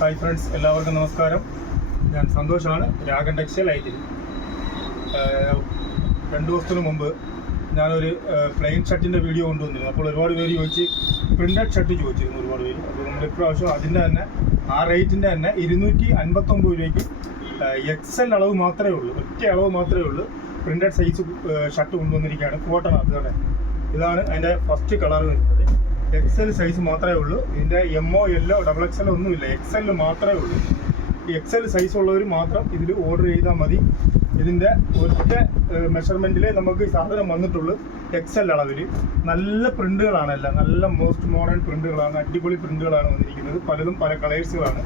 Hi friends, എല്ലാവർക്കും നമസ്കാരം. ഞാൻ സന്തോഷാണ്, രാഗൻ ടെക്സ്റ്റൈൽ ഐറ്റിൽ. 2 ദിവസത്തിന് മുമ്പ് ഞാനൊരു പ്ലെയിൻ ഷർട്ടിൻ്റെ വീഡിയോ കൊണ്ടുവന്നിരുന്നു. അപ്പോൾ ഒരുപാട് പേര് ചോദിച്ച് പ്രിൻ്റഡ് ഷർട്ട് ചോദിച്ചിരുന്നു ഒരുപാട് പേര്. അപ്പോൾ നമ്മൾ ഇപ്രാവശ്യം അതിൻ്റെ തന്നെ ആ റേറ്റിൻ്റെ തന്നെ 259 രൂപയ്ക്ക് XL അളവ് മാത്രമേ ഉള്ളൂ, ഒറ്റ അളവ് മാത്രമേ ഉള്ളൂ പ്രിൻ്റഡ് സൈസ് ഷർട്ട് കൊണ്ടുവന്നിരിക്കുകയാണ്. കോട്ടൺ അതോടെ ഇതാണ് അതിൻ്റെ ഫസ്റ്റ് കളർ വരുന്നത്. XL സൈസ് മാത്രമേ ഉള്ളൂ. ഇതിൻ്റെ MO LO XXL ഒന്നുമില്ല, XL മാത്രമേ ഉള്ളൂ. ഈ XL സൈസ് ഉള്ളവർ മാത്രം ഇതിൽ ഓർഡർ ചെയ്താൽ മതി. ഇതിൻ്റെ ഒറ്റ മെഷർമെൻറ്റിൽ നമുക്ക് ഈ സാധനം വന്നിട്ടുള്ളൂ. XL അളവിൽ നല്ല പ്രിൻ്റുകളാണ്, എല്ലാം നല്ല മോസ്റ്റ് മോഡേൺ പ്രിൻ്റുകളാണ്, അടിപൊളി പ്രിൻ്റുകളാണ് വന്നിരിക്കുന്നത്. പലതും പല കളേഴ്സുകളാണ്.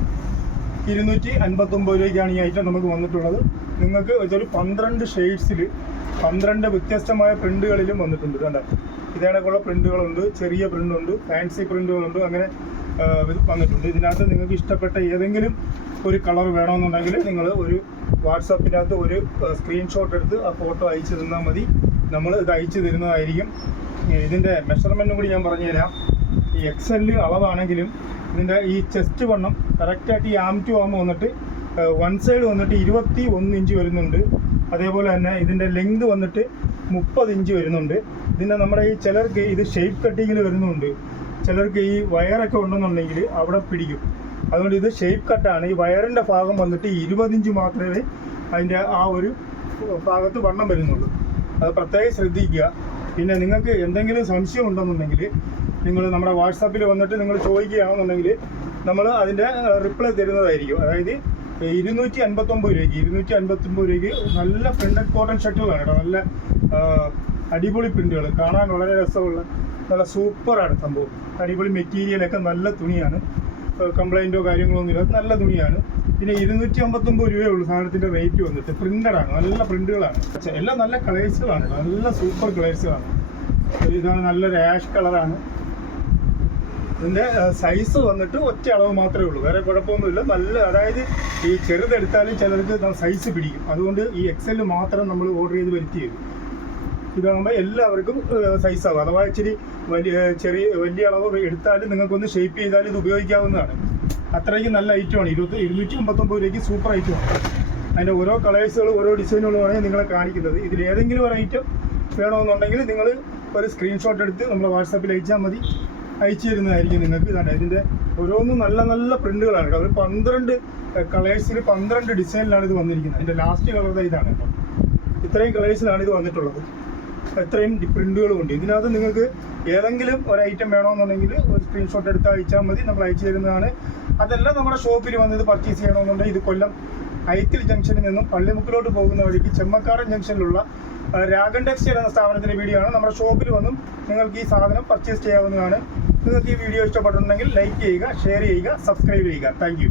259 രൂപയ്ക്കാണ് ഈ ഐറ്റം നമുക്ക് വന്നിട്ടുള്ളത്. നിങ്ങൾക്ക് ഒരു 12 ഷെയ്ഡ്സിൽ 12 വ്യത്യസ്തമായ പ്രിൻ്റുകളിലും വന്നിട്ടുണ്ട്. കണ്ട ഇതേക്കുള്ള പ്രിൻ്റുകളുണ്ട്, ചെറിയ പ്രിൻ്റുണ്ട്, ഫാൻസി പ്രിൻ്റുകളുണ്ട്, അങ്ങനെ വന്നിട്ടുണ്ട്. ഇതിനകത്ത് നിങ്ങൾക്ക് ഇഷ്ടപ്പെട്ട ഏതെങ്കിലും ഒരു കളർ വേണമെന്നുണ്ടെങ്കിൽ നിങ്ങൾ ഒരു വാട്സാപ്പിനകത്ത് ഒരു സ്ക്രീൻഷോട്ട് എടുത്ത് ആ ഫോട്ടോ അയച്ചു തന്നാൽ മതി. നമ്മൾ ഇത് അയച്ചു തരുന്നതായിരിക്കും. ഇതിൻ്റെ മെഷർമെൻറ്റും കൂടി ഞാൻ പറഞ്ഞുതരാം. ഈ XL അളവാണെങ്കിലും ഇതിൻ്റെ ഈ ചെസ്റ്റ് വണ്ണം കറക്റ്റായിട്ട് ഈ ആം ടു ആം വന്നിട്ട് വൺ സൈഡ് വന്നിട്ട് 21 ഇഞ്ച് വരുന്നുണ്ട്. അതേപോലെ തന്നെ ഇതിൻ്റെ ലെങ്ത് വന്നിട്ട് 30 ഇഞ്ച് വരുന്നുണ്ട്. ഇതിൻ്റെ നമ്മുടെ ഈ ചിലർക്ക് ഇത് ഷേപ്പ് കട്ടിങ്ങിൽ വരുന്നുണ്ട്, ചിലർക്ക് ഈ വയറൊക്കെ ഉണ്ടെന്നുണ്ടെങ്കിൽ അവിടെ പിടിക്കും. അതുകൊണ്ട് ഇത് ഷേപ്പ് കട്ടാണ്. ഈ വയറിൻ്റെ ഭാഗം വന്നിട്ട് 20 ഇഞ്ച് മാത്രമേ അതിൻ്റെ ആ ഒരു ഭാഗത്ത് വണ്ണം വരുന്നുള്ളൂ. അത് പ്രത്യേകം ശ്രദ്ധിക്കുക. പിന്നെ നിങ്ങൾക്ക് എന്തെങ്കിലും സംശയം ഉണ്ടെന്നുണ്ടെങ്കിൽ നിങ്ങൾ നമ്മുടെ വാട്സാപ്പിൽ വന്നിട്ട് നിങ്ങൾ ചോദിക്കുകയാണെന്നുണ്ടെങ്കിൽ നമ്മൾ അതിൻ്റെ റിപ്ലൈ തരുന്നതായിരിക്കും. അതായത് 259 രൂപയ്ക്ക് നല്ല പ്രിൻ്റഡ് കോട്ടൺ ഷർട്ടുകളാണ് കേട്ടോ. നല്ല അടിപൊളി പ്രിൻ്റുകൾ, കാണാൻ വളരെ രസമുള്ള നല്ല സൂപ്പറാണ് സംഭവം. അടിപൊളി മെറ്റീരിയലൊക്കെ നല്ല തുണിയാണ്, കംപ്ലൈൻറ്റോ കാര്യങ്ങളോ ഒന്നുമില്ല, നല്ല തുണിയാണ്. പിന്നെ 259 രൂപയേ ഉള്ളൂ സാധനത്തിൻ്റെ റേറ്റ് വന്നിട്ട്. പ്രിൻ്റഡാണ്, നല്ല പ്രിൻ്റുകളാണ്, എല്ലാം നല്ല കളേഴ്സുകളാണ്, നല്ല സൂപ്പർ കളേഴ്സുകളാണ്. ഇതാണ് നല്ലൊരു ആഷ് കളറാണ്. ഇതിൻ്റെ സൈസ് വന്നിട്ട് ഒറ്റ അളവ് മാത്രമേ ഉള്ളൂ, വേറെ കുഴപ്പമൊന്നുമില്ല. നല്ല, അതായത് ഈ ചെറുതെടുത്താലും ചിലർക്ക് സൈസ് പിടിക്കും. അതുകൊണ്ട് ഈ XL മാത്രം നമ്മൾ ഓർഡർ ചെയ്ത് വരുത്തിയത്. ഇതാകുമ്പോൾ എല്ലാവർക്കും സൈസാകും. അഥവാ ഇച്ചിരി വലിയ അളവ് എടുത്താലും നിങ്ങൾക്കൊന്ന് ഷേപ്പ് ചെയ്താലും ഇത് ഉപയോഗിക്കാവുന്നതാണ്. അത്രയ്ക്ക് നല്ല ഐറ്റമാണ്. 259 രൂപയ്ക്ക് സൂപ്പർ ഐറ്റമാണ്. അതിൻ്റെ ഓരോ കളേഴ്സുകളും ഓരോ ഡിസൈനുകളുമാണ് നിങ്ങളെ കാണിക്കുന്നത്. ഇതിൽ ഏതെങ്കിലും ഒരു ഐറ്റം വേണമെന്നുണ്ടെങ്കിൽ നിങ്ങൾ ഒരു സ്ക്രീൻഷോട്ട് എടുത്ത് നമ്മൾ വാട്സാപ്പിൽ അയച്ചാൽ മതി, അയച്ചു തരുന്നതായിരിക്കും നിങ്ങൾക്ക്. ഇതാണ് ഇതിൻ്റെ ഓരോന്നും നല്ല നല്ല പ്രിൻ്റുകളാണ് കേട്ടോ. ഒരു 12 കളേഴ്സിൽ 12 ഡിസൈനിലാണ് ഇത് വന്നിരിക്കുന്നത്. അതിൻ്റെ ലാസ്റ്റ് കളർ ഇതാണ് കേട്ടോ. ഇത്രയും കളേഴ്സിലാണ് ഇത് വന്നിട്ടുള്ളത്. ഇത്രയും പ്രിൻ്റുകളും ഉണ്ട്. ഇതിനകത്ത് നിങ്ങൾക്ക് ഏതെങ്കിലും ഒരു ഐറ്റം വേണമെന്നുണ്ടെങ്കിൽ ഒരു സ്ക്രീൻഷോട്ട് എടുത്ത് അയച്ചാൽ മതി, നമ്മൾ അയച്ചു തരുന്നതാണ്. അതെല്ലാം നമ്മുടെ ഷോപ്പിൽ വന്ന് ഇത് പർച്ചേസ് ചെയ്യണമെന്നുണ്ടെങ്കിൽ ഇത് കൊല്ലം ഐത്തിൽ ജംഗ്ഷനിൽ നിന്നും പള്ളിമുക്കിലോട്ട് പോകുന്ന വഴിക്ക് ചെമ്മക്കാടൻ ജംഗ്ഷനിലുള്ള രാഗൻ ടെക്സ്റ്റൈൽ എന്ന സ്ഥാപനത്തിൻ്റെ വീഡിയോ ആണ്. നമ്മുടെ ഷോപ്പിൽ വന്നും നിങ്ങൾക്ക് ഈ സാധനം പർച്ചേസ് ചെയ്യാവുന്നതാണ്. നിങ്ങൾക്ക് ഈ വീഡിയോ ഇഷ്ടപ്പെട്ടിട്ടുണ്ടെങ്കിൽ ലൈക്ക് ചെയ്യുക, ഷെയർ ചെയ്യുക, സബ്സ്ക്രൈബ് ചെയ്യുക. Thank you.